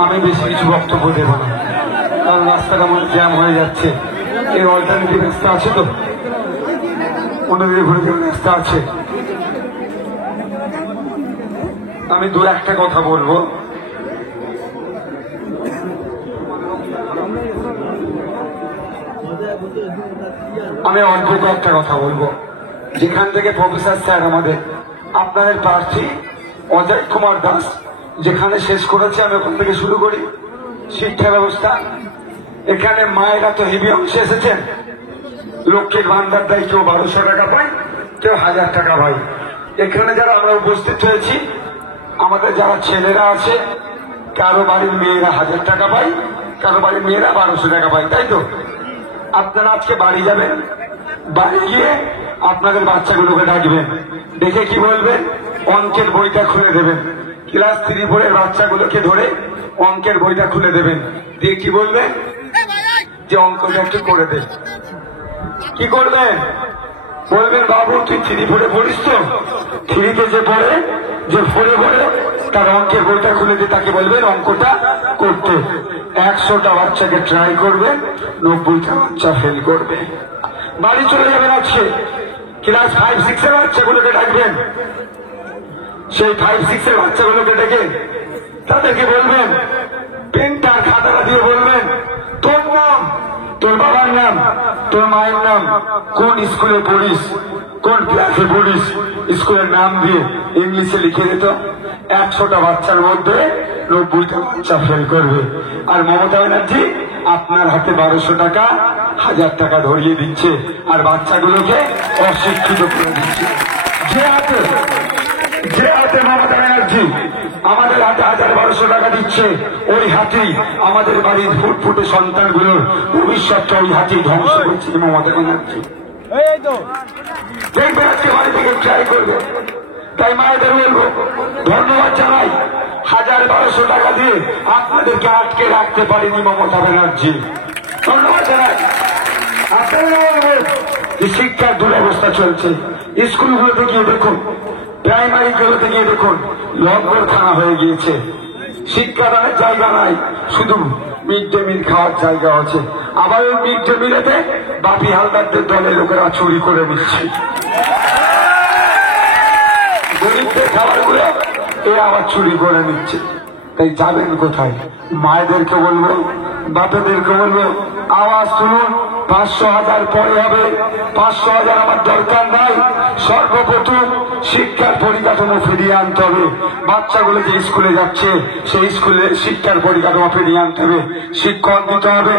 আমি বেশি কিছু বক্তব্য দেব না, কারণ রাস্তাটা আমার জ্যাম হয়ে যাচ্ছে। এর অল্টারনেটিভ রাস্তা আছে তো, অন্যদিকে ঘুরে যাওয়ার রাস্তা আছে। আমি দু একটা কথা বলবো। আমি অল্প একটা কথা বলবো। যেখান থেকে প্রফেসর স্যার আমাদের আপনাদের প্রার্থী অজয় কুমার দাস যেখানে শেষ করেছে, আমি ওখান থেকে শুরু করি। শিক্ষা ব্যবস্থা, এখানে মায়েরা তো হেভি অংশে এসেছেন। লক্ষ্মীর ভান্ডার দেয়, কেউ 1200 টাকা পায়, কেউ 1000 টাকা পায়। এখানে যারা আমরা উপস্থিত হয়েছি, আমাদের যারা ছেলেরা আছে, কারো বাড়ির মেয়েরা 1000 টাকা পায়, কারো বাড়ির মেয়েরা 1200 টাকা পায়, তাই তো? আপনারা আজকে বাড়ি যাবেন, বাড়ি গিয়ে আপনাদের বাচ্চাগুলোকে ডাকবেন, দেখে কি বলবেন? অঙ্কের বইটা খুলে দেবেন। ক্লাস 3-4 এর বাচ্চাগুলোকে ধরে অঙ্কের বইটা খুলে দেবেন, দিয়ে কি বলবেন? যে অঙ্কটা একটু করে দে। কি করবেন? বলবেন, বাবু তুই 3-4 পড়িস তো, 3-তে যে পড়ে, যে 4-এ পড়ে, তার অঙ্কের বইটা খুলে দিয়ে তাকে বলবেন অঙ্কটা করতে। 100টা বাচ্চাকে ট্রাই করবেন, 90টা বাচ্চা ফেল করবে। বাড়ি চলে যাবেন আজকে, ক্লাস 5-6 এর বাচ্চাগুলোকে ডাকবেন। সেই 5-6 এর বাচ্চাগুলোকে ডেকে তাদেরকে বলবেন, পেনটা খাতাটা দিয়ে বলবেন, তোর নাম, তোর বাবার নাম, তোর মায়ের নাম, কোন স্কুলে পড়িস, কোন ক্লাসে পড়িস, স্কুলের নাম দিয়ে ইংলিশে লিখে দিত। 100টা বাচ্চার মধ্যে 90টা বাচ্চা ফেল করবে। আর মমতা ব্যানার্জি আপনার হাতে 1200 টাকা, 1000 টাকা ধরিয়ে দিচ্ছে, আর বাচ্চাগুলোকে অশিক্ষিত করে দিচ্ছে। যে হাতে মমতা ব্যানার্জি আমাদের হাতে 1000-1200 টাকা দিচ্ছে, ওই হাতেই আমাদের বাড়ির ফুটফুটে সন্তানগুলোর ভবিষ্যৎটা ওই হাতেই ধ্বংস করছে মমতা ব্যানার্জি। দেখবেন আজকে বাড়ি থেকে ট্রাই করবে। তাই মায়েদের বলবো, ধন্যবাদ জানাই, 1000-1200 টাকা দিয়ে আপনাদেরকে আটকে রাখতে পারেনি মমতা ব্যানার্জি। ধন্যবাদ জানাই। আপনারা বলবেন যে শিক্ষার দুরবস্থা চলছে, স্কুলগুলোতে গিয়ে দেখুন, প্রাইমারি গুলোতে গিয়ে দেখুন, লঙ্গরখানা হয়ে গিয়েছে। শিক্ষাদানের জায়গা নাই, শুধু মিড ডে মিল খাওয়ার জায়গা আছে। আবার ওই মিড ডে মিলেতে বাপি হালদারদের দলের লোকেরা চুরি করে নিচ্ছে গরিবদের খাবারগুলো, এরা আবার চুরি করে নিচ্ছে। তাই যাবেন কোথায়? মায়েদেরকে বলবো, বাপেদেরকে বলবো, আওয়াজ তুলুন। 500-1000 পরে হবে, 500-1000 আমার দরকার নাই। সর্বপ্রথম শিক্ষার পরিকাঠামো ফিরিয়ে আনতে হবে। বাচ্চাগুলো যে স্কুলে যাচ্ছে, সেই স্কুলে শিক্ষার পরিকাঠামো ফিরিয়ে আনতে হবে। শিক্ষক দিতে হবে,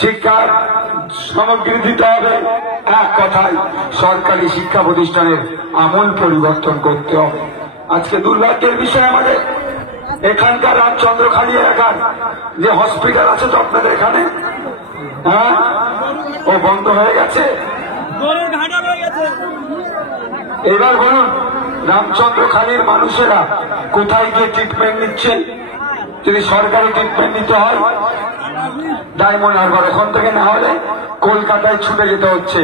শিক্ষার সামগ্রী দিতে হবে। এক কথায় সরকারি শিক্ষা প্রতিষ্ঠানের আমূল পরিবর্তন করতে হবে। আজকে দুর্ভাগ্যের বিষয় আমাদের এখানকার রামচন্দ্রখালি এলাকার যে হসপিটাল আছে তো আপনাদের এখানে, হ্যাঁ, ও বন্ধ হয়ে গেছে। এবার বলুন, রামচন্দ্রখালির মানুষেরা কোথায় গিয়ে ট্রিটমেন্ট নিচ্ছে? যদি সরকারি ট্রিটমেন্ট নিতে হয়, ডায়মন্ড হারবার, ওখান থেকে না হলে কলকাতায় ছুটে যেতে হচ্ছে।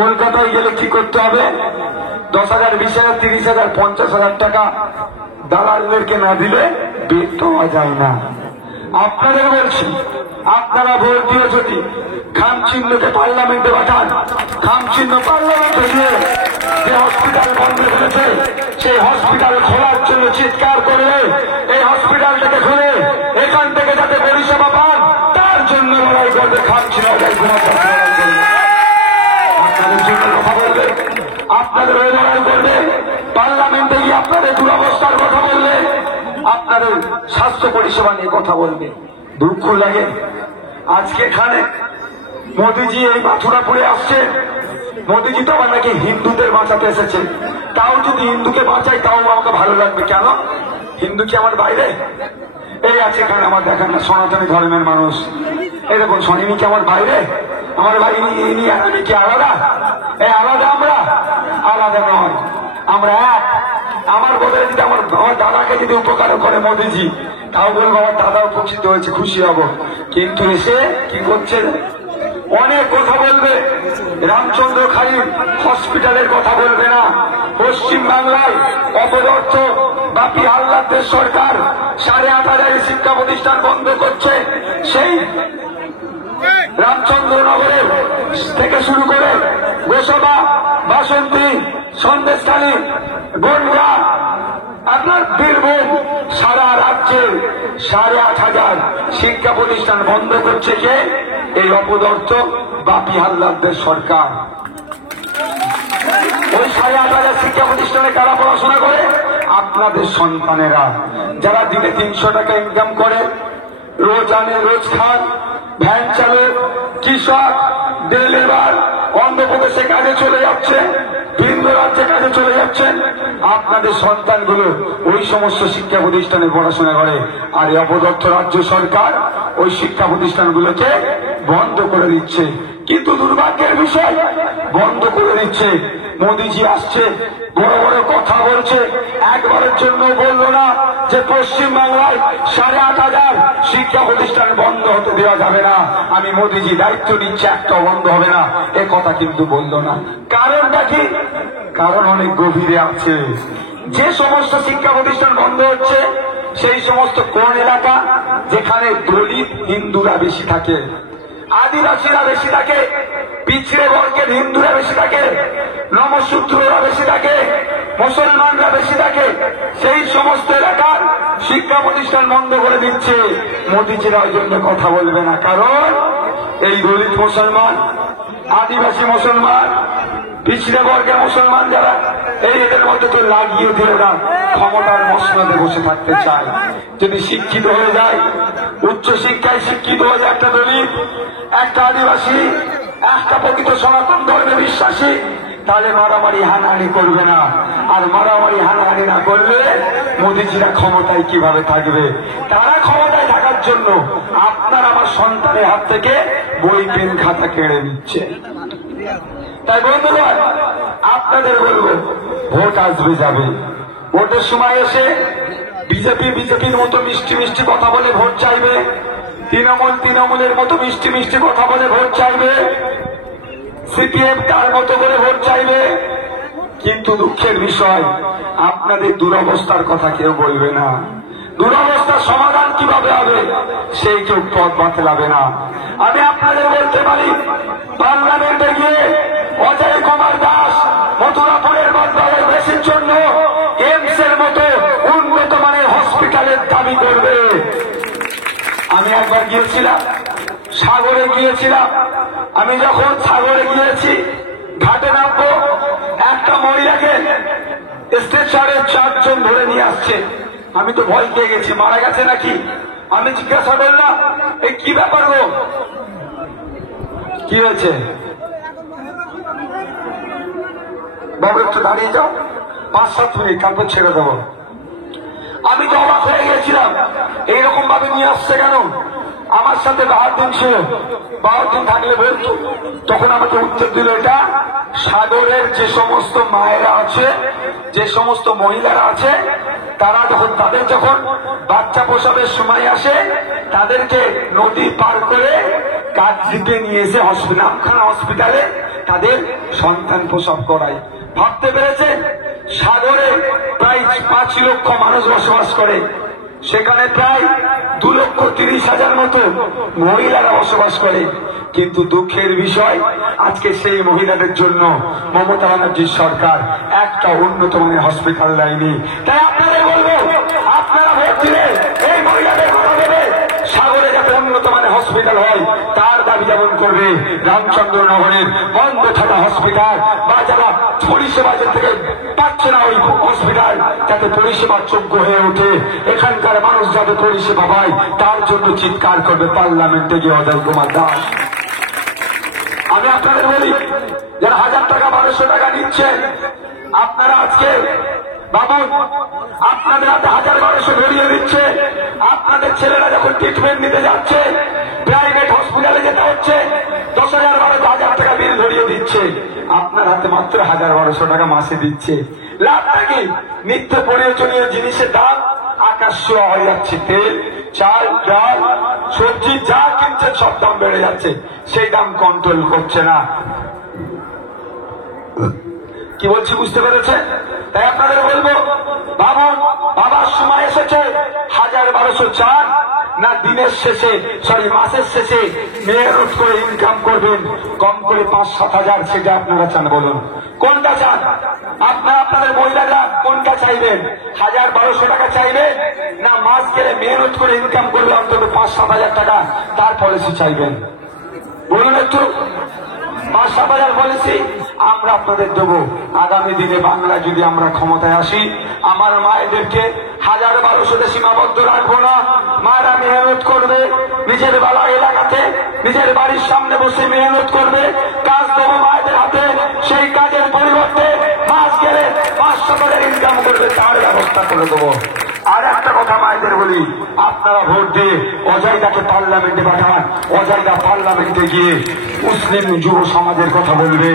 কলকাতায় গেলে কি করতে হবে? 10,000, 20,000, 30,000, 50,000 টাকা দালালদেরকে না দিলে বেড পাওয়া যায় না। আপনাদের বলছি, আপনারা ভোট দিয়ে যদি খামচিহ্নকে পার্লামেন্টে পাঠান, খামচিহ্ন পার্লামেন্টে গিয়ে যে হসপিটাল বন্ধ হয়েছে, সেই হসপিটাল খোলার জন্য চিৎকার করলে, এই হসপিটালটাকে খুলে এখান থেকে যাতে পরিষেবা পান, তার জন্য লড়াই করবে খামচিহ্ন। আপনাদের জন্য কথা বলবে, আপনাদের ওই লড়াই করবে। পার্লামেন্টে গিয়ে আপনাদের দুরবস্থার কথা বললে, আপনাদের স্বাস্থ্য পরিষেবা নিয়ে কথা বলবে। দুঃখ লাগে আজকে এখানে মোদিজি এই মাথুরাপুরে আসছে। মোদিজি তো আবার নাকি হিন্দুদের বাঁচাতে এসেছে। তাও যদি হিন্দুকে বাঁচাই, তাও আমাকে ভালো লাগবে। কেন? হিন্দু কি আমার বাইরে? এই আছে এখানে আমার দেখেন না সনাতনী ধর্মের মানুষ, এই দেখুন শনিনি কি আমার বাইরে? আমার ভাই ইনি আর আমি কি আলাদা? এই আলাদা? আমরা আলাদা নয়, আমরা এক। আমার বদলে যদি আমার দাদাকে যদি উপকার করে মোদিজি, তাও বলবো আমার দাদা উপকৃত হয়েছে, খুশি হব। কিন্তু এসে কি করছে? অনেক কথা বলবে, রামচন্দ্রখালির হসপিটালের কথা বলবে না। পশ্চিম বাংলায় অপদার্থ বাপি হালদারদের সরকার 8,500 শিক্ষা প্রতিষ্ঠান বন্ধ করছে, সেই রামচন্দ্রনগরের থেকে শুরু করে গোসবা, বাসন্তী, সন্দেশখালী, বনগাঁ, আপনার বীরভূম, সারা রাজ্যে 8,500 শিক্ষা প্রতিষ্ঠান বন্ধ করছে কে? এই অপদার্থ বাপি হালদারদের সরকার। ওই 8,500 শিক্ষা প্রতিষ্ঠানে কারা পড়াশোনা করে? আপনাদের সন্তানেরা, যারা দিনে 300 টাকা ইনকাম করে, রোজ আনে রোজ খান, ভ্যান চালক, কৃষক, ডে লেবার, অন্ধ্রপ্রদেশে কাজে চলে যাচ্ছে, ভিন্ন রাজ্যে কাজে চলে যাচ্ছেন। আপনাদের সন্তানগুলো ওই সমস্ত শিক্ষা প্রতিষ্ঠানে পড়াশোনা করে, আর এই অপদর্থ রাজ্য সরকার ওই শিক্ষা প্রতিষ্ঠানগুলোকে বন্ধ করে দিচ্ছে। কিন্তু দুর্ভাগ্যের বিষয়, বন্ধ করে দিচ্ছে, মোদিজি আসছে, বড় বড় কথা বলছে, একবারের জন্য বললো না যে পশ্চিম বাংলায় 8,500 শিক্ষা প্রতিষ্ঠান বন্ধ হতে দেওয়া যাবে না, আমি মোদিজি দায়িত্ব নিচ্ছে, একটাও বন্ধ হবে না, এ কথা কিন্তু বললো না। কারণটা কি? কারণ অনেক গভীরে আছে। যে সমস্ত শিক্ষা প্রতিষ্ঠান বন্ধ হচ্ছে সেই সমস্ত কোন এলাকা? যেখানে দলিত হিন্দুরা বেশি থাকে, আদিবাসীরা বেশি থাকে, পিছড়ে বর্গের হিন্দুরা বেশি থাকে, নমশূদ্ররা বেশি থাকে, মুসলমানরা বেশি থাকে, সেই সমস্ত এলাকার শিক্ষা প্রতিষ্ঠান বন্ধ করে দিচ্ছে। মোদিজিরা ওই জন্য কথা বলবে না, কারণ এই দলিত মুসলমান, আদিবাসী মুসলমান, পিছড়ে বর্গের মুসলমান যারা, এদের মধ্যে তো লাগিয়ে দিল না, ক্ষমতার মসনদে বসে থাকতে চায়। যদি শিক্ষিত হয়ে যায়, উচ্চ শিক্ষায় শিক্ষিত হয়ে যায় একটা দলিত, একটা আদিবাসী, একটা প্রকৃত সনাতন ধর্মে বিশ্বাসী, তাহলে মারামারি হানাহানি করবে না। আর মারামারি হানাহানি না করলে মোদিজিরা ক্ষমতায় কিভাবে থাকবে? তারা ক্ষমতায় থাকার জন্য আপনার আমার সন্তানের হাত থেকে বই পেন খাতা কেড়ে নিচ্ছে। তাই বন্ধুগণ, আপনাদের বলবো, ভোট আসবে যাবে, ভোটের সময় এসে বিজেপির মতো মিষ্টি মিষ্টি কথা বলে ভোট চাইবে, তৃণমূলের মতো মিষ্টি মিষ্টি কথা বলে ভোট চাইবে, সিপিএম তার মতো করে ভোট চাইবে, কিন্তু দুঃখের বিষয় আপনাদের দুরবস্থার কথা কেউ বলবে না। দুরবস্থার সমাধান কিভাবে হবে সেই কেউ পথ বাতলাবে না। আমি আপনাদের বলতে পারি, পার্লামেন্টে গিয়ে অজয় কুমার দাস মথুরাপুরের বদলের দেশের জন্য এইমস এর মতো উন্নত মানের হসপিটালের দাবি করবে। আমি একবার গিয়েছিলাম, সাগরে গিয়েছিলাম। আমি যখন সাগরে গিয়েছি, ঘাটে নামবো, একটা মহিলাকে স্ট্রেচারে 4 জন ধরে নিয়ে আসছে। আমি তো ভয় পেয়ে গেছি, মারা গেছে নাকি। আমি জিজ্ঞাসা করলাম, এই কি ব্যাপার গো, কি হয়েছে? বাবু একটু দাঁড়িয়ে যাও, 5-7 মিনিট, তারপর ছেড়ে দেবো। আমি তো অবাক হয়ে গেছিলাম, এইরকম ভাবে নিয়ে আসছে কেন? আমার সাথে 12 দিন ছিল, 12 দিন থাকলে বলতো। তখন আমাকে উত্তর দিল, এটা সাগরের যে সমস্ত মায়েরা আছে, যে সমস্ত মহিলারা আছে, তারা যখন বাচ্চা প্রসবের সময় আসে, তাদেরকে নদী পার করে কাকদ্বীপে নিয়ে এসে নামখানা হসপিটালে তাদের সন্তান প্রসব করায়। ভাবতে পেরেছেন, সাগরে প্রায় 5 লক্ষ মানুষ বসবাস করে, সেখানে প্রায় 2,30,000 মতো মহিলারা বসবাস করে। কিন্তু দুঃখের বিষয়, আজকে সেই মহিলাদের জন্য মমতা ব্যানার্জির সরকার একটা উন্নত মানের হসপিটাল দেয়নি। তাই আপনাদের বলবো, আপনারা ভোট দিলে এই মহিলাদের কথা দেবে, সাগরে যাতে উন্নত মানের হসপিটাল হয় তার দাবি যেমন করবে। রামচন্দ্রনগরের বন্ধ থাকা হসপিটাল বা যারা পরিষেবা থেকে পাচ্ছে না ওই হসপিটাল, যাতে পরিষেবা যোগ্য হয়ে ওঠে, এখানকার মানুষ যাতে পরিষেবা পায়, তার জন্য চিৎকার করবে পার্লামেন্টে গিয়ে অজয় কুমার দাস। আমি আপনাদের বলি, যারা 1000 টাকা 1200 টাকা নিচ্ছেন, আপনারা আজকে বাবুন, আপনাদের হাতে 1000-1200 ধরিয়ে দিচ্ছে। আপনাদের ছেলেরা যখন ট্রিটমেন্ট নিতে যাচ্ছে, প্রাইভেট হসপিটালে যেতে হচ্ছে, 10,000-12,000 টাকা বিল ধরিয়ে দিচ্ছে। আপনার হাতে মাত্র 1000-1200 টাকা মাসে দিচ্ছে। লাভটা কি? নিত্য প্রয়োজনীয় জিনিসের দাম আকাশ ছোঁয়া হয়ে যাচ্ছে। তেল, চাল, ডাল, সবজি যা কিনছেন সব দাম বেড়ে যাচ্ছে, সেই দাম কন্ট্রোল করছে না। কি বলছি বুঝতে পেরেছেন? তাই আপনাদের বলবো, বাবার সময় এসেছে, 1000-1200 চান, না দিনের শেষে মাসের শেষে মেহনত করে ইনকাম করবেন কম করে 5-7 হাজার, সেটা আপনারা চান? বলুন কোনটা চান? আপনাদের মহিলারা কোনটা চাইবেন? 1000-1200 টাকা চাইবেন, না মাস গেলে মেহনত করে ইনকাম করলে অন্তত 5-7 হাজার টাকা তার পলিসি চাইবেন? বলুন একটু। 5-7 হাজার পলিসি আমরা আপনাদের দেবো। আগামী দিনে বাংলা যদি আমরা ক্ষমতায় আসি, আমার মায়েদেরকে 1000-1200 সীমাবদ্ধ রাখবো না। মায়েরা মেহনত করবে, নিজের বেলা এলাকাতে নিজের বাড়ির সামনে বসে মেহনত করবে, কাজ দেবো মায়েদের হাতে। সেই কাজের পরিবর্তে মাস গেলে 500 টাকার ইনকাম করবে, তার ব্যবস্থা করে দেবো। আর একটা কথা মায়েদের বলি, আপনারা ভোট দিয়ে অজয়দাকে পার্লামেন্টে পাঠান। অজয়দা পার্লামেন্টে গিয়ে মুসলিম যুব সমাজের কথা বলবে,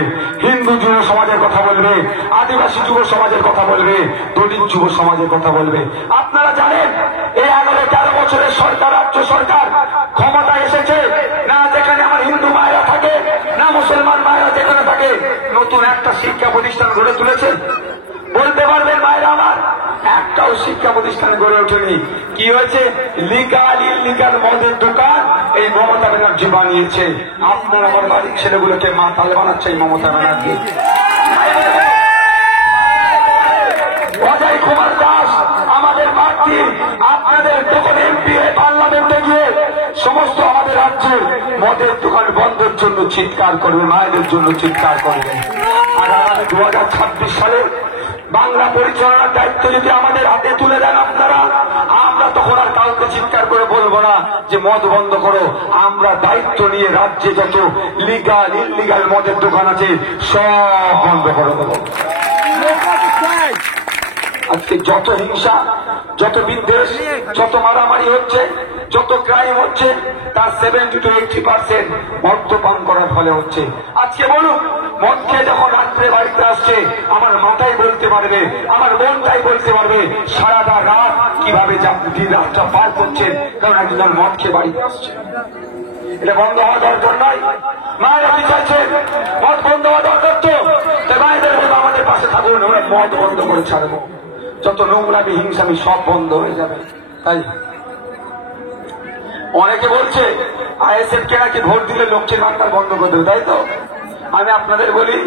হিন্দু যুব সমাজের কথা বলবে, আদিবাসী যুব সমাজের কথা বলবে, দলিত যুব সমাজের কথা বলবে। আপনারা জানেন এই 11-13 বছরের সরকার, রাজ্য সরকার ক্ষমতা এসেছে না, যেখানে আমার হিন্দু মায়েরা থাকে না মুসলমান মায়েরা যেখানে থাকে, নতুন একটা শিক্ষা প্রতিষ্ঠান গড়ে তুলেছে? বলতে পারবেন মায়েরা আমার? একটাও শিক্ষা প্রতিষ্ঠান গড়ে ওঠেনি। কি হয়েছে? লিগাল ইলিগাল মদের দোকান এই মমতা ব্যানার্জি বানিয়েছে। আপনার আমার বাড়ির ছেলেগুলোকে মাতাল বানাচ্ছে এই মমতা ব্যানার্জি। অজয় কুমার দাস আমাদের প্রার্থী, আপনাদের যখন এমপি পার্লামেন্টে গিয়ে সমস্ত আমাদের রাজ্যের মদের দোকান বন্ধের জন্য চিৎকার করবে, মায়েদের জন্য চিৎকার করবে। আর আগামী 2026 সালে বাংলা পরিচালনার দায়িত্ব যদি আমাদের হাতে তুলে দেন আপনারা, আমরা তখন আর কাউকে চিৎকার করে বলবো না যে মদ বন্ধ করো। আমরা দায়িত্ব নিয়ে রাজ্যে যত লিগাল ইলিগাল মদের দোকান আছে সব বন্ধ করে দেবো। আজকে যত হিংসা, যত বিদ্বেষ, যত মারামারি হচ্ছে, যত ক্রাইম হচ্ছে, তার 70-80% মদ্যপান করার ফলে হচ্ছে। আজকে বলুন, মদ খেয়ে যখন রাত্রে বাড়িতে আসছে, আমার মাথায় বলতে পারবে, আমার মনটাই বলতে পারবে সারাটা রাত কিভাবে দিন রাতটা পার করছেন, কারণ একজন মদ খেয়ে বাড়িতে আসছে। এটা বন্ধ হওয়া দরকার নয়। মায়েরা কি চাইছেন? মদ বন্ধ হওয়া দরকার তো। তাই মায়েদের মতো আমাদের পাশে থাকুন, আমরা মদ বন্ধ করে ছাড়বো। যত নোংরামি হিংসামি সব বন্ধ হয়ে যাবে। তাই অনেকে বলছে আইএসএফ কে নাকি ভোট দিলে লক্ষ্মীর ভান্ডার বন্ধ করে দেবে, তাই তো? আমি আপনাদের বলি,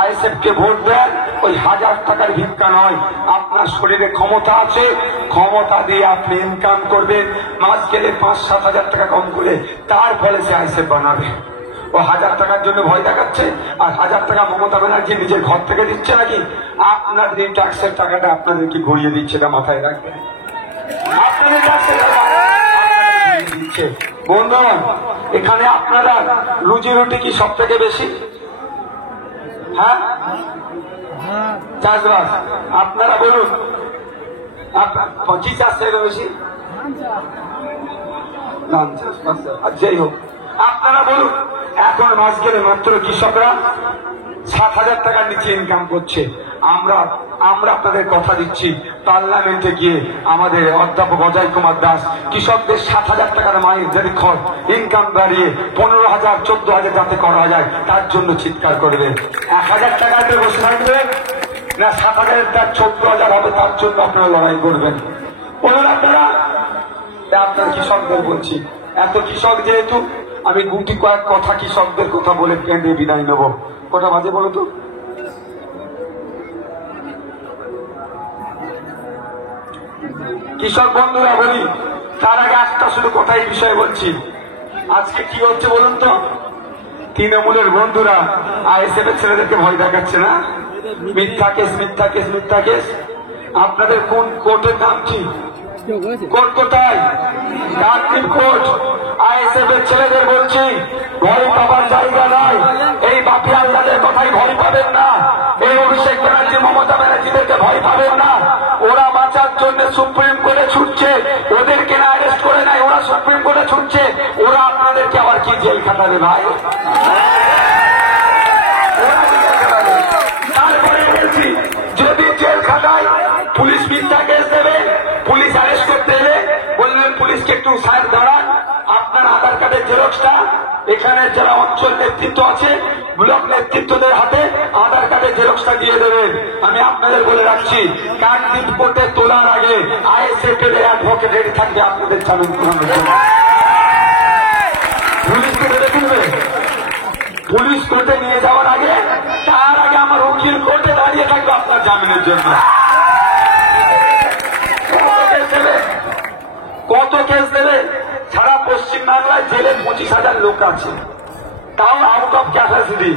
আইএসএফ কে ভোট দেন ওই 1000 টাকার ভিক্ষা নয়। আপনার শরীরে ক্ষমতা আছে, ক্ষমতা দিয়ে আপনি ইনকাম করবেন, মাস গেলে 5-7 হাজার টাকা কম করে তার ফলে সে আইএসএফ বানাবে। ও 1000 টাকার জন্য ভয় দেখাচ্ছে, আর 1000 টাকা মমতা ব্যানার্জি নিজের ঘর থেকে দিচ্ছে নাকি? আপনাদের এই ট্যাক্সের টাকাটা আপনাদের কি ঘুরিয়ে দিচ্ছে, এটা মাথায় রাখবেন। আপনাদের ট্যাক্সের টাকা দিচ্ছে। বন্ধুগণ, এখানে আপনারা রুজি রুটি কি সব থেকে বেশি? হ্যাঁ, চাষবাস। আপনারা বলুন কি চাষ থেকে বেশি? ধান চাষ। আর যাই হোক, আপনারা বলুন এখন মাস গেলে মাত্র কৃষকরা 7,000 টাকার নিচে ইনকাম করছে। আমরা আপনাদের কথা দিচ্ছি, পার্লামেন্টে গিয়ে আমাদের অধ্যাপক অজয় কুমার দাস কৃষকদের 7,000 টাকার মাইনে যদি ইনকাম বাড়িয়ে 15,000 14,000 যাতে করা যায় তার জন্য চিৎকার করবেন। 1,000 টাকাতে বসে থাকবেন না 7,000 তার 14,000 হবে, তার জন্য আপনারা লড়াই করবেন। বলুন আপনারা। আপনার কৃষকদের বলছি, এত কৃষক যেহেতু, আমি গুটি কয়েক কথা কৃষকদের কথা বলে কেন্দ্রে বিদায় নেব। কটা বাজে বলো তো? কৃষক বন্ধুরা বলি, তার আগে একটা শুধু কথা এই বিষয়ে বলছি। আজকে কি হচ্ছে বলুন তো? তৃণমূলের বন্ধুরা আইএসএফ এর ছেলেদেরকে ভয় দেখাচ্ছে না? মিথ্যা কেস, মিথ্যা কেস, মিথ্যা কেস। আপনাদের কোন কোর্টের নাম কি? কোর্ট কোথায়? কাকদ্বীপ কোর্ট। আইএসএফ এর ছেলেদের বলছি, ভয় পাবার জায়গা নাই। এই বাপি আল্লাদের কথাই ভয় পাবেন না। এই অভিষেক ব্যানার্জি মমতা ব্যানার্জিদেরকে ভয় পাবেন না। ওরা বাঁচার জন্য সুপ্রিম কোর্টে ছুটছে, ওদেরকে না অ্যারেস্ট করে নাই, ওরা সুপ্রিম কোর্টে ছুটছে। ওরা আপনাদেরকে আবার কি জেল খাটাবে ভাই? তারপরে বলছি, যদি জেল খাটায় পুলিশ মিথ্যা কেস দেবে, পুলিশ অ্যারেস্ট করতে এলে বললেন পুলিশকে একটু সাইড দাঁড়ান, আপনার আধার কার্ডের জেরক্সটা এখানে যারা অঞ্চল নেতৃত্ব আছে, ব্লক নেতৃত্বদের হাতে আধার কার্ডের জেরক্সটা দিয়ে দেবেন। আমি আপনাদের বলে রাখছি, কাকদ্বীপ কোর্টে তোলার আগে আইএসএফের অ্যাডভোকেট রেডি থাকবে আপনাদের জামিন করানোর জন্য। পুলিশ কোর্টে তুলবে, পুলিশ কোর্টে নিয়ে যাওয়ার আগে তার আগে আমার উকিল কোর্টে দাঁড়িয়ে থাকবে আপনার জামিনের জন্য। কত কেস দেবে? সারা পশ্চিমবাংলায় জেলে 25,000 লোক আছে, তাও আউট অফ ক্যাপাসিটি,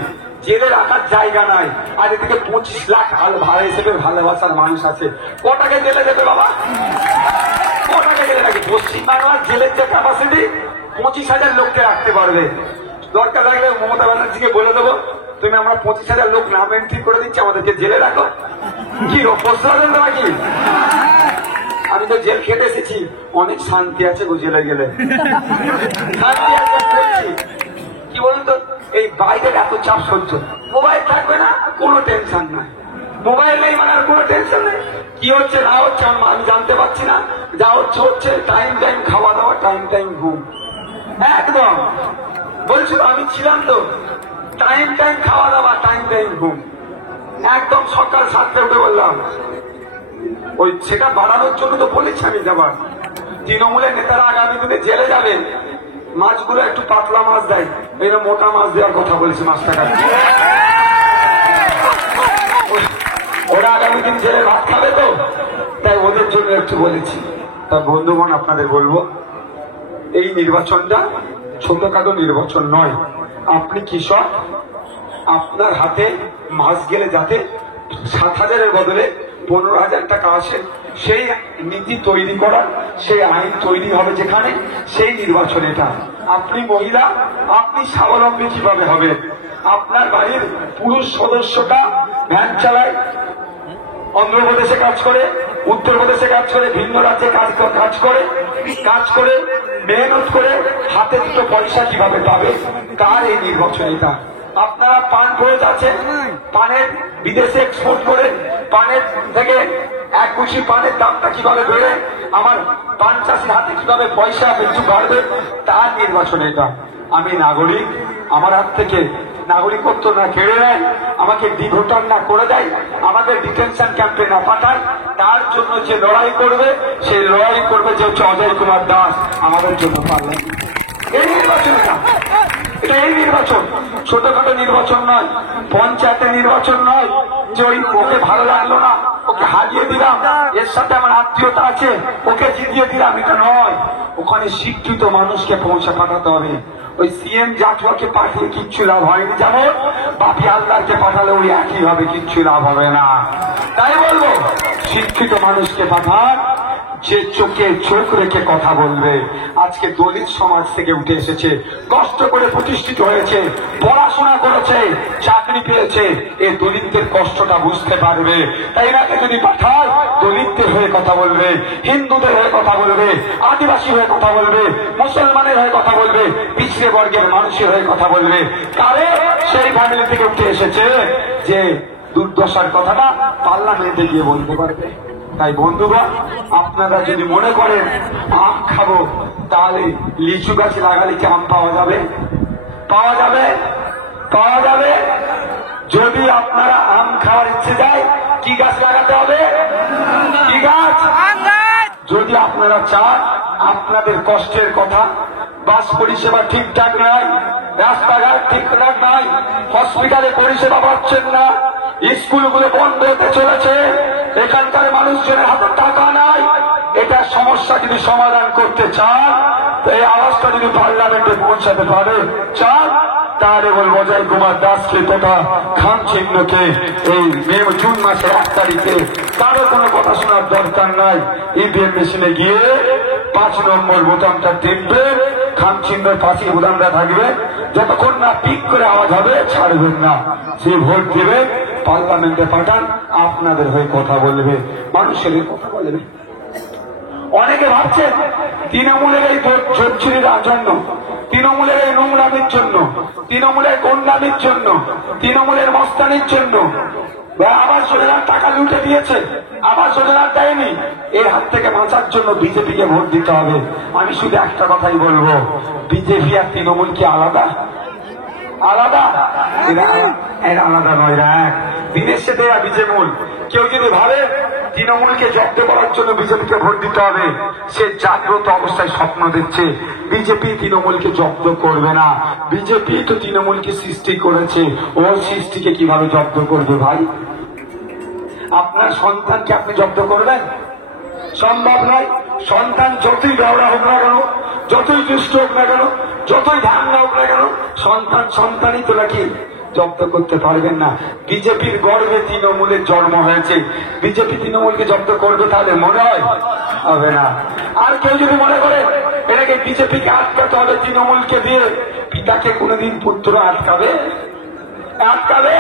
জেলে রাখার জায়গা নাই। আর এদিকে 25 লাখ ভাড়া হিসেবে ভালোবাসার মানুষ আছে, কটাকে জেলে দেবে বাবা? কটাকে জেলে রাখবে? পশ্চিমবাংলার জেলের যে ক্যাপাসিটি 25,000 লোককে রাখতে পারবে। দরকার লাগলে মমতা ব্যানার্জিকে বলে দেবো, তুমি আমরা 25,000 লোক নাম এন্ট্রি করে দিচ্ছি, আমাদেরকে জেলে রাখো। কি প্রশ্ন নাকি? আমি তো জেল খেতে এসেছি, অনেক শান্তি আছে গো জেলে গেলে, শান্তি আছে। কি বলুন তো, এই বাইরের এত চাপ সহ্য, মোবাইল থাকবে না কোনো টেনশন নাই, মোবাইল নেই মানে আর কোনো টেনশন নেই। কি হচ্ছে না হচ্ছে আমি জানতে পারছি না, যা হচ্ছে হচ্ছে। টাইম টাইম খাওয়া দাওয়া, টাইম টাইম ঘুম, একদম বলছিল আমি ছিলাম তো, টাইম টাইম খাওয়া দাওয়া, টাইম টাইম ঘুম, একদম সকাল 7টায় উঠে বললাম। ওই সেটা বাড়ানোর জন্য তো বলেছি আমি যাবার। তৃণমূলের নেতারা আগামী দিনে জেলে যাবে, মাছগুলো একটু পাতলা মাছ দেয়, এরা মোটা মাছ দেওয়ার কথা বলেছি, মাছটা কাটছে। ওরা আগামী দিন জেলে ভাত খাবে তো, তাই ওদের জন্য একটু বলেছি। তা বন্ধুগণ, আপনাদের বলবো, এই নির্বাচনটা ছোটখাটো নির্বাচন নয়। আপনি কৃষক, আপনার হাতে মাস গেলে যাতে 7,000-এর বদলে 15,000 টাকা আসে, সেই নীতি তৈরি করার, সেই আইন তৈরি হবে যেখানে, সেই নির্বাচন এটা। আপনি মহিলা, আপনি স্বাবলম্বী কিভাবে হবে? আপনার বাড়ির পুরুষ সদস্যটা ভ্যান চালায়, অন্ধ্রপ্রদেশে কাজ করে, উত্তরপ্রদেশে কাজ করে, ভিন্ন রাজ্যে কাজ করে মেহনত করে হাতে দুটো পয়সা কিভাবে পাবে, তার এই নির্বাচন এটা। আপনারা পান করে যাচ্ছেন, পানের বিদেশে এক্সপোর্ট করে, পানের থেকে এক কুচি পানের দামটা কিভাবে বেড়ে আমার পান চাষির হাতে কিভাবে পয়সা কিছু বাড়বে, তার নির্বাচন এটা। আমি নাগরিক, আমার হাত থেকে নাগরিকত্ব না কেড়ে নেয়, আমাকে ডিভোটার না করে দেয়, আমাদের ডিটেনশন ক্যাম্পে না পাঠায়, তার জন্য যে লড়াই করবে, সেই লড়াই করবে যে হচ্ছে অজয় কুমার দাস আমাদের জন্য পারলেন। এই নির্বাচনটা, এটা এই নির্বাচন ছোটখাটো নির্বাচন নয়, পঞ্চায়েতের নির্বাচন নয় যে ওই ওকে ভালো লাগলো না ওকে হারিয়ে দিলাম, এর সাথে আমার আত্মীয়তা আছে ওকে জিতিয়ে দিলাম, এটা নয়। ওখানে শিক্ষিত মানুষকে পৌঁছে পাঠাতে হবে। ওই সিএম জাতীয়কে পাঠিয়ে কিচ্ছু লাভ হয়নি, যেমন বাপি হালদারকে পাঠালে ওই একই ভাবে কিচ্ছু লাভ হবে না। তাই বলবো, শিক্ষিত মানুষকে পাঠান, যে চোখে চোখ রেখে কথা বলবে। আজকে দলিত সমাজ থেকে উঠে এসেছে, কষ্ট করে প্রতিষ্ঠিত হয়েছে, পড়াশোনা করেছে, চাকরি পেয়েছে, এই দলিতদের কষ্টটা বুঝতে পারবে। তাই এনাকে যদি পাঠায়, দলিতদের হয়ে কথা বলবে, হিন্দুদের হয়ে কথা বলবে, আদিবাসী হয়ে কথা বলবে, মুসলমানের হয়ে কথা বলবে, পিছিয়ে বর্গের মানুষের হয়ে কথা বলবে। কারে? সেই ফ্যামিলি থেকে উঠে এসেছে যে দুর্দশার কথাটা পার্লামেন্টে গিয়ে বলতে পারবে। তাই বন্ধুরা, আপনারা যদি মনে করেন আম খাবো, তাহলে লিচু গাছ লাগালে কি আম পাওয়া যাবে? পাওয়া যাবে, পাওয়া যাবে। যদি আপনারা আম খাওয়ার ইচ্ছে যায়, কি গাছ লাগাতে হবে? কি গাছ? যদি আপনারা চান আপনাদের কষ্টের কথা, বাস পরিষেবা ঠিকঠাক নাই, রাস্তাঘাট ঠিকঠাক নাই, হসপিটালে পরিষেবা পাচ্ছেন না, স্কুলগুলো বন্ধ হতে চলেছে, এখানকার মানুষজনের হাতে টাকা নাই, এটা সমস্যা যদি সমাধান করতে চান, এই আওয়াজটা যদি পার্লামেন্টে পৌঁছাতে পারে চান, তাহলে বলবো অজয় কুমার দাসকে তথা খামচিহ্নকে এই জুন মাসের 1 তারিখে কারো কোনো কথা শোনার দরকার নাই। ইভিএম মেশিনে গিয়ে 5 নম্বর বোতামটা টিপবে, খামচিহ্নের পাশে বোতামটা থাকবে, যতক্ষণ না পিক করে আওয়াজ হবে ছাড়বেন না। সে ভোট দেবে, পার্লামেন্টে পাঠান, আপনাদের হয়ে কথা বলবে, মানুষের কথা বলবে। অনেকে ভাবছেন তৃণমূলের এই জোট চুরির জন্য, তৃণমূলের এই নোংরামির জন্য, তৃণমূলের গন্ডামির জন্য, তৃণমূলের মস্তানির জন্য আবাস যোজনার টাকা লুটে দিয়েছে, আবাস যোজনার দেয়নি, এর হাত থেকে বাঁচার জন্য বিজেপিকে ভোট দিতে হবে। আমি শুধু একটা কথাই বলবো, বিজেপি আর তৃণমূল কি আলাদা? আলাদা? এরা আলাদা নয়, এরা এক। দিনের সাথে এরা বিজেমূল, কেউ যদি ভাবে তৃণমূলকে জব্দ করার জন্য বিজেপিকে ভোট দিতে হবে, সে জাগ্রত অবস্থায় স্বপ্ন দেখছে। বিজেপি তৃণমূলকে জব্দ করবে না। বিজেপি তো তৃণমূলকে সৃষ্টি করেছে, ওর সৃষ্টিকে কিভাবে জব্দ করবে ভাই? আপনার সন্তানকে আপনি জব্দ করবেন? সম্ভব নয়। সন্তান যতই দৌড়া হোক না কেন, যতই দুষ্ট হোক না কেন, যতই ধান না হোক না কেন, সন্তান সন্তানই তো নাকি জব্দ করতে পারবেন না। বিজেপির গর্বে তৃণমূলের জন্ম হয়েছে। বিজেপি তৃণমূলকে জব্দ করবে তাহলে মনে হয় হবে না। আর কেউ যদি মনে করে এটাকে বিজেপিকে আটকাতে হবে তৃণমূলকে দিয়ে, পিতাকে কোনোদিন পুত্র আটকাবে? আটকাবে?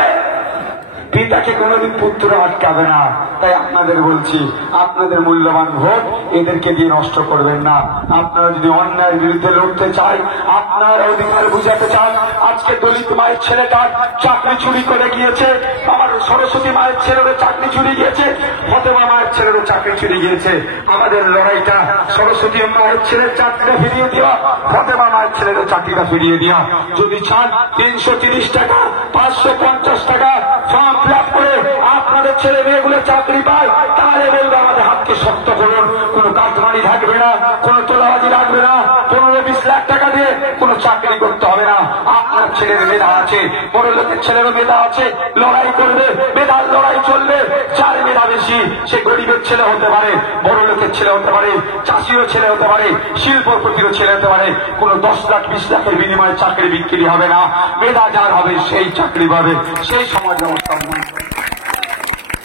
পিতাকে কোনোদিন পুত্র আটকাবে না। তাই আপনাদের বলছি, আপনাদের মূল্যবান ভোট এদেরকে দিয়ে নষ্ট করবেন না। আপনারা যদি অন্যায়ের বিরুদ্ধে লড়তে চাই, আপনারা অধিকার বুঝাতে চান, আজকে দলিত মায়ের ছেলেটা চাকরি চুরি করে গিয়েছে, আমার সরস্বতী মায়ের ছেলেরও চাকরি চুরি গিয়েছে, ফতেমা মায়ের ছেলেরও চাকরি চুরি গিয়েছে। আমাদের লড়াইটা সরস্বতী মায়ের ছেলের চাকরিটা ফিরিয়ে দেওয়া, ফতেমা মায়ের ছেলেরও চাকরিটা ফিরিয়ে দেওয়া। যদি চান 330 টাকা 550 টাকা ফর্ম ফিল আপ করে আপনাদের ছেলে মেয়েগুলো চাকরি পায়, তাহলে বলবে আমাদের হাতকে শক্ত করুন। কোনো কাটমানি থাকবে না, কোনো তোলাবাজি রাখবে না, 15-20 লাখ টাকা দিয়ে কোনো চাকরি করতে হবে না। আপনার ছেলের মেধা আছে, বড় লোকের ছেলেরও মেধা আছে, লড়াই করবে, মেধার লড়াই চলবে। যার মেধা বেশি সে গরিবের ছেলে হতে পারে, বড় লোকের ছেলে হতে পারে, চাষিরও ছেলে হতে পারে, শিল্পপতিরও ছেলে হতে পারে। কোনো 10 লাখ 20 লাখের বিনিময়ে চাকরি বিক্রি হবে না। মেধা যার হবে সেই চাকরি পাবে, সেই সমাজ ব্যবস্থা।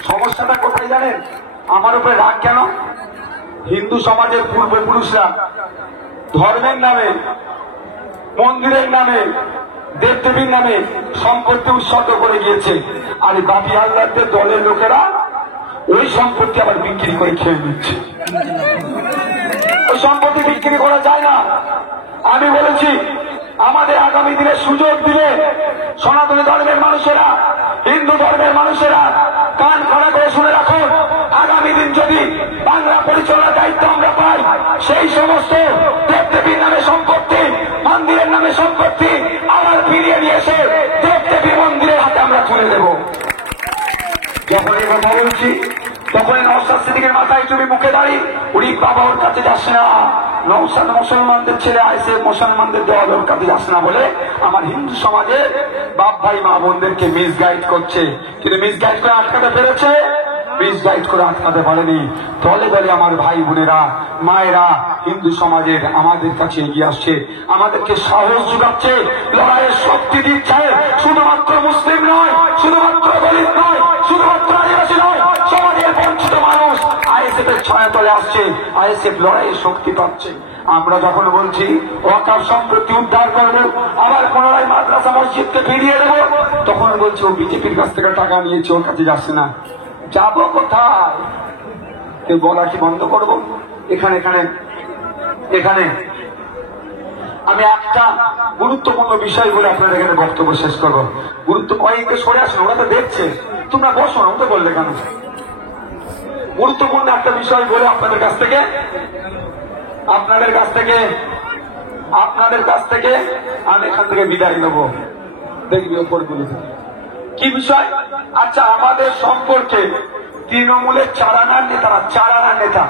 সমস্যাটা কোথায় জানেন? আমার উপরে রাগ কেন? হিন্দু সমাজের পূর্বপুরুষরা ধর্মের নামে, মন্দিরের নামে, দেবদেবীর নামে সম্পত্তি উৎসর্গ করে গিয়েছে, আর বাপি হালদারদের দলের লোকেরা ওই সম্পত্তি আবার বিক্রি করে খেয়ে নিচ্ছে। ওই সম্পত্তি বিক্রি করা যায় না। আমি বলেছি আমাদের আগামী দিনে সুযোগ দিলে সনাতনী ধর্মের মানুষেরা, হিন্দু ধর্মের মানুষেরা কান খাড়া করে শুনে রাখুন, আগামী দিন যদি বাংলা পরিচালনার দায়িত্ব আমরা পাই, সেই সমস্ত দেবদেবীর নামে সম্পত্তি, মন্দিরের নামে সম্পত্তি আবার ফিরিয়ে নিয়ে এসে দেবদেবী মন্দিরের হাতে আমরা তুলে দেব। যখন এই কথা বলছি তখন নওশাদ সিদ্দিকীর মাথায় তুমি মুখে দাঁড়িয়ে উনি বাবা ওর কাছে যাস না, নওশাদ মুসলমানদের ছেলে আইসে মুসলমানদের দেওয়াল ওর কাছে যাস না বলে আমার হিন্দু সমাজের বাপ ভাই মা বোনদেরকে মিসগাইড করছে। কিন্তু মিসগাইড করে আটকাতে পেরেছে? মিসগাইড করে আটকাতে পারেনি। দলে দলে আমার ভাই বোনেরা, মায়েরা হিন্দু সমাজের আমাদের কাছে এগিয়ে আসছে, আমাদেরকে সাহস যোগাচ্ছে, লড়াইয়ের শক্তি দিচ্ছে। শুধুমাত্র মুসলিম নয়, শুধুমাত্র দলিত নয়, শুধুমাত্র আদিবাসী নয়, সমাজের বঞ্চিত মানুষ আইএসএফ এর ছায়াতলে আসছে, আইএসএফ লড়াইয়ের শক্তি পাচ্ছে। আমরা যখন বলছি ওয়াকফ সম্পত্তি উদ্ধার করবো, আবার পুনরায় মাদ্রাসা মসজিদকে ফিরিয়ে দেবো, তখন বলছি ও বিজেপির কাছ থেকে টাকা নিয়েছে, ওর কাছে যাচ্ছে না। যাবো কোথায়? কেউ বলা কি বন্ধ করবো? এখানে এখানে এখানে আমি একটা গুরুত্বপূর্ণ বিষয় বলে আপনাদের এখানে বক্তব্য শেষ করবো। গুরুত্ব কয়েককে সরে আসুন, ওরা তো দেখছে, তোমরা বসো না, ওটা বললে কেন? গুরুত্বপূর্ণ একটা বিষয় বলে আপনাদের কাছ থেকে আমি এখান থেকে বিদায় নেবো। দেখবি ওপরগুলি কি বিষয়? আচ্ছা, আমাদের সম্পর্কে তৃণমূলের চারানার নেতা,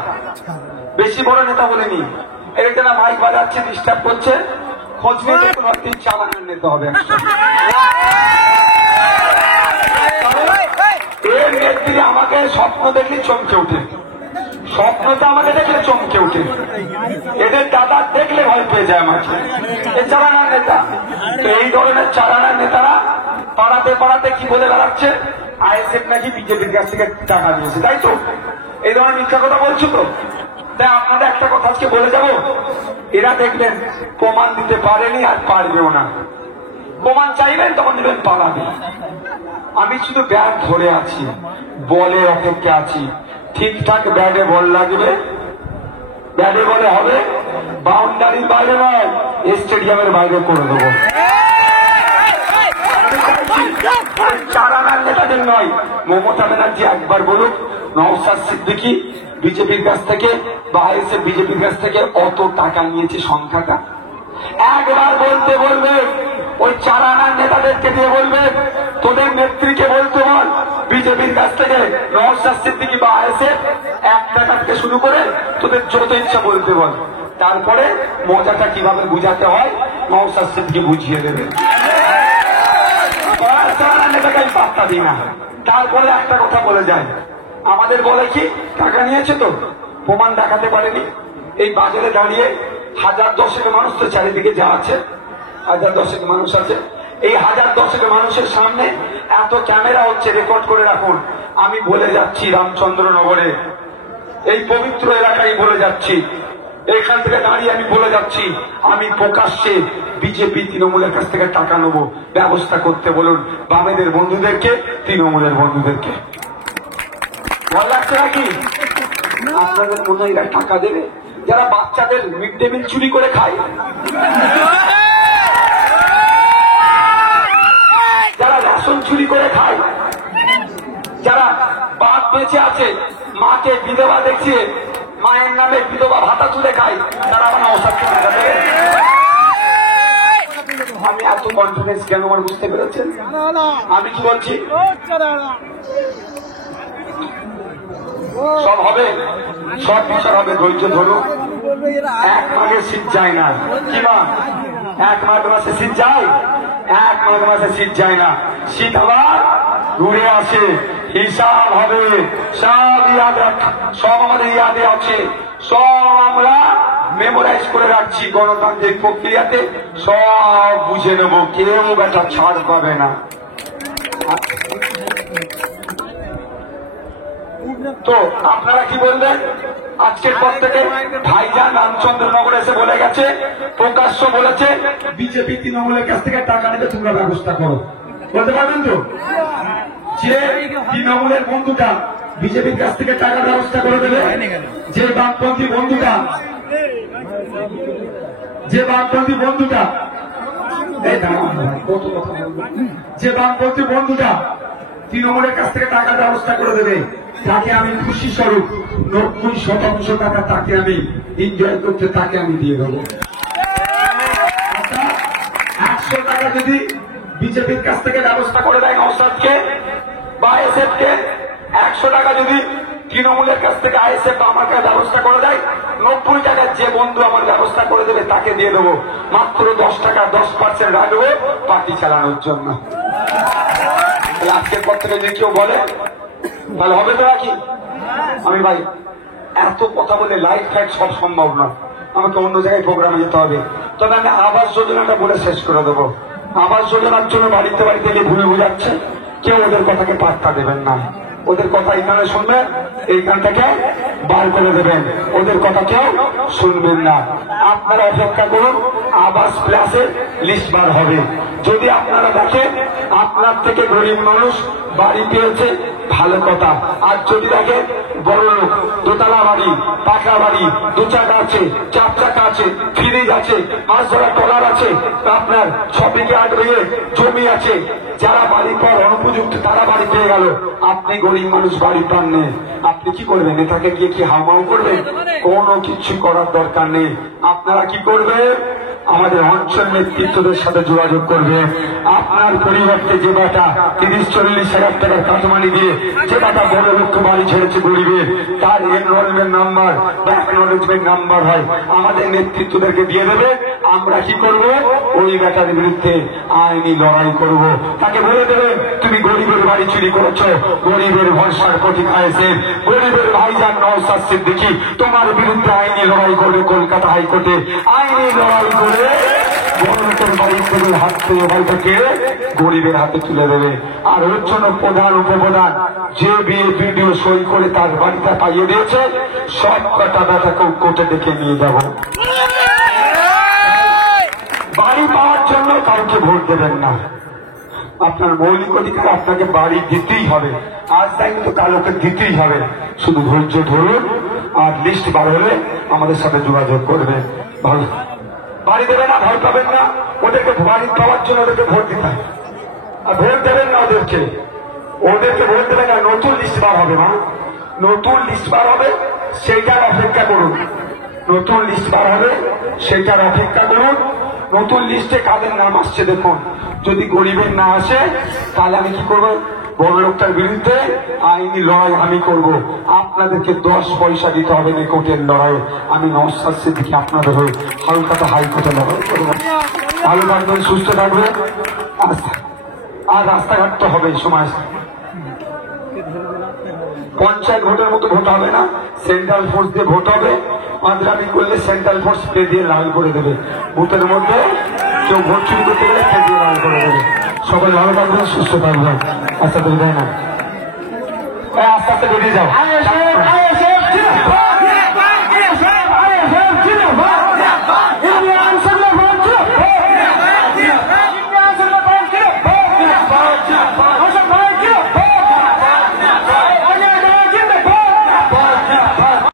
বেশি বড় নেতা বলেনি, এটা না মাইক বাজাচ্ছে, ডিস্টার্ব করছে, খোঁজ নিয়ে দেখুন হয়তো চারানার নেতা হবে। এর নেত্রী আমাকে স্বপ্ন দেখলে চমকে ওঠে, স্বপ্নটা আমাকে দেখলে চমকে ওঠে, এদের দাদা দেখলে ভয় পেয়ে যায় আমাকে। এই চারানার নেতা, এই ধরনের চারানার নেতারা পাড়াতে পাড়াতে কি বলে বেড়াচ্ছে? আইএসএফ নাকি বিজেপির কাছ থেকে টাকা নিয়েছে, তাই তো? এই ধরনের মিথ্যা কথা বলছো তো? তাই আপনাদের একটা কথা আজকে বলে যাব, এরা দেখবেন প্রমাণ দিতে পারেনি আর পারবেও না। প্রমাণ চাইবেন তখন দিবেন পালাবে। আমি শুধু ব্যাট ধরে আছি, বলের অপেক্ষা আছি। ঠিকঠাক ব্যাটে বল লাগবে, ব্যাটে বলে হবে, বাউন্ডারির বাইরে নয়, স্টেডিয়ামের বাইরে করে দেবো। চারানার নেতাদের নয়। মমতা ব্যানার্জি একবার বলুক নওশাদ সিদ্দিকী বিজেপির কাছ থেকে বা আইএসএফ বিজেপির কাছ থেকে অত টাকা নিয়েছে, সংখ্যাটা একবার বলতে বলবে। ওই চারানার নেতাদেরকে দিয়ে বলবে তোদের নেত্রীকে বলতে বল বিজেপির কাছ থেকে নওশাদ সিদ্দিকী বা আইএসএফ 1 টাকা থেকে শুরু করে তোদের যত ইচ্ছা বলতে বল, তারপরে মজাটা কিভাবে বুঝাতে হয় নওশাদ সিদ্দিকী বুঝিয়ে দেবে। পাত্তা দিই না। তারপরে একটা কথা বলে যায়, আমাদের বলে কি টাকা নিয়েছে তো প্রমাণ দেখাতে পারেনি। এই বাজারে দাঁড়িয়ে 1000-10 মানুষ তো চারিদিকে যা আছে, 1000-10 মানুষ আছে, এই 1000-10 মানুষের সামনে এত ক্যামেরা হচ্ছে, রেকর্ড করে রাখুন। আমি বলে যাচ্ছি রামচন্দ্রনগরে এই পবিত্র এলাকায় বলে যাচ্ছি, এখান থেকে দাঁড়িয়ে আমি বলে যাচ্ছি, আমি প্রকাশ্যে বিজেপি তৃণমূলের কাছ থেকে টাকা নেবো, ব্যবস্থা করতে বলুন বামেদের বন্ধুদেরকে, তৃণমূলের বন্ধুদেরকে। ভয় লাগছে নাকি? আপনাদের মনে হয় এরা টাকা দেবে? যারা বাচ্চাদের মিড ডে মিল চুরি করে খায়, যারা রেশন চুরি করে খায়, যারা বাপ বেঁচে আছে মাকে বিধবা দেখিয়ে মায়ের নামে বিধবা ভাতা তুলে খায়, তারা আমার অসাধ্য টাকা দেবে? আমি এত কনফিডেন্স কেন আমার বুঝতে পেরেছেন? আমি কি বলছি? সব হবে, সব বিচার হবে, ধৈর্য ধরুন। 1 মাঘের শীত যায় না, কি মা? 1 মাঘ মাসে শীত যায়? 1 মাঘ মাসে শীত যায় না, শীত আবার ঘুরে আসে, হিসাব হবে। সব ইয়াদ রাখ, সব আমাদের ইয়াদে আছে, সব আমরা মেমোরাইজ করে রাখছি। গণতান্ত্রিক প্রক্রিয়াতে সব বুঝে নেবো, কেউ বেটা ছাড় পাবে না। তো আপনারা কি বলবেন? আজকের পর থেকে ভাইজান রামচন্দ্রনগর এসে বলে গেছে, প্রকাশ্য বলেছে বিজেপি তৃণমূলের কাছ থেকে টাকা নিতে তোমরা ব্যবস্থা করো। বলতে পারবেন তো? যে তৃণমূলের বন্ধুটা বিজেপির কাছ থেকে টাকার ব্যবস্থা করে দেবে, যে বামপন্থী বন্ধুটা, যে বামপন্থী বন্ধুটা তৃণমূলের কাছ থেকে টাকার ব্যবস্থা করে দেবে, তাকে আমি খুশি স্বরূপ 90% টাকা তাকে আমি এনজয় করতে তাকে আমি দিয়ে দেবো। 100 টাকা যদি বিজেপির কাছ থেকে ব্যবস্থা করে দেয় নওশাদকে বা আইএসএফ কে, 100 টাকা যদি তৃণমূলের কাছ থেকে আইএসএফ আমাকে ব্যবস্থা করে দেয়, 90 টাকা যে বন্ধু আমার ব্যবস্থা করে দেবে তাকে দিয়ে দেবো। মাত্র 10 টাকা 10% রাখবো পার্টি চালানোর জন্য। আজকের পর থেকে যদি কেউ বলে তাহলে হবে তো নাকি? আমি ভাই এত কথা বলে লাইফ ফ্যাক্ট সব সম্ভব না, আমাকে অন্য জায়গায় প্রোগ্রামে যেতে হবে। তবে আমি আবাস যোজনাটা বলে শেষ করে দেবো। আবাস যোজনার জন্য বাড়িতে বাড়িতে গিয়ে ভুলে বুঝাচ্ছে, কেউ ওদের কথাকে পাত্তা দেবেন না। ওদের কথা এখানে শুনবেন, এইখান থেকে বার করে দেবেন, ওদের কথা কেউ শুনবেন না। আপনারা অপেক্ষা করুন, আবাস প্লাসের লিস্ট বার হবে। যদি আপনারা দেখেন আপনার থেকে গরিব মানুষ বাড়ি পেয়েছে, ভালো কথা। আর যদি দেখেন বড় লোক, দোতলা বাড়ি, পাকা বাড়ি, 2 চাকা আছে, 4 চাকা আছে, ফ্রিজ আছে, মাছ ধরার ট্রলার আছে, আপনার শপিং ইয়ার্ড রয়ে জমি আছে, যারা বাড়ি পাওয়ার অনুপযুক্ত তারা বাড়ি পেয়ে গেল, আপনি গরিব মানুষ বাড়ি পাননি, আপনি কি করবেন? নেতাকে গিয়ে কি হাউমাউ করবেন? কোনো কিছু করার দরকার নেই। আপনারা কি করবেন? আমাদের অঞ্চল নেতৃত্বদের সাথে যোগাযোগ করবে। আপনার পরিবর্তে যে বাটা 30-40 হাজার টাকার কাটমানি দিয়ে যে বাটা বড় লক্ষ্য বাড়ি ছেড়েছে গরিবের, তার এনরোলমেন্ট নাম্বার বা অ্যাকনোলেজমেন্ট নাম্বার হয়, আমাদের নেতৃত্বদেরকে দিয়ে দেবে। আমরা কি করব? ওই ব্যাটার বিরুদ্ধে আইনি লড়াই করব। তাকে বলে দেবে তুমি গরিবের বাড়ি চুরি করেছো, গরিবের ভরসার প্রতীক আইএসএফ, গরিবের ভাইজান নওশাদ সিদ্দিকী তোমার বিরুদ্ধে আইনি লড়াই করবে কলকাতা হাইকোর্টে। আইনি লড়াই করে গরিবের বাড়ি থেকে হাত থেকে বাড়িটাকে গরিবের হাতে তুলে দেবে। আর ওর জন্য প্রধান উপপ্রধান যে বিয়ে ভিডিও সই করে তার বাড়িটা পাইয়ে দিয়েছে, সব কটা ব্যাটাকে কোর্টে ডেকে নিয়ে যাব। বাড়ি পাওয়ার জন্য কাউকে ভোট দেবেন না। আপনার মৌলিক অধিকার, আপনাকে বাড়ি দিতেই হবে। আজ তাই কিন্তু কালোকে দিতেই হবে। শুধু ধৈর্য ধরুন, আর লিস্ট বার হলে আমাদের সাথে যোগাযোগ করবে। ভালো বাড়ি দেবে না, ভয় পাবেন না। ওদেরকে বাড়ি পাওয়ার জন্য ওদেরকে ভোট দিতে হবে। আর ভোট দেবেন না ওদেরকে, ওদেরকে ভোট দেবেন না। নতুন লিস্ট বার হবে, মা, নতুন লিস্ট বার হবে, সেইটার অপেক্ষা করুন। নতুন লিস্ট বার হবে, সেইটার অপেক্ষা করুন। নতুন লিস্টে কাদের নাম আসছে দেখুন। যদি গরিবের না আসে তাহলে আমি কি করবো? বড় লোকটার বিরুদ্ধে আইনি লড়াই আমি করব। আপনাদেরকে 10 পয়সা দিতে হবে না কোর্টের লড়াই। আমি নওশাদ সিদ্দিকী আপনাদের হয়ে হালকাতা হাইকোর্টে লড়াই করবো। ভালো থাকবেন, সুস্থ থাকবেন। আর রাস্তাঘাট তো হবে সময়। পঞ্চায়েত ভোটের মতো ভোট হবে না, সেন্ট্রাল ফোর্স দিয়ে ভোট হবে। মাদ্রামি করলে সেন্ট্রাল ফোর্স পে দিয়ে লাল করে দেবে। বুথের মধ্যে কেউ ভোট চুরি করতে গেলে পে দিয়ে লাল করে দেবে। সবাই ভালো থাকবেন, সুস্থ থাকবেন। আস্তে আস্তে বেরিয়ে না, আস্তে আস্তে বেরিয়ে যাও।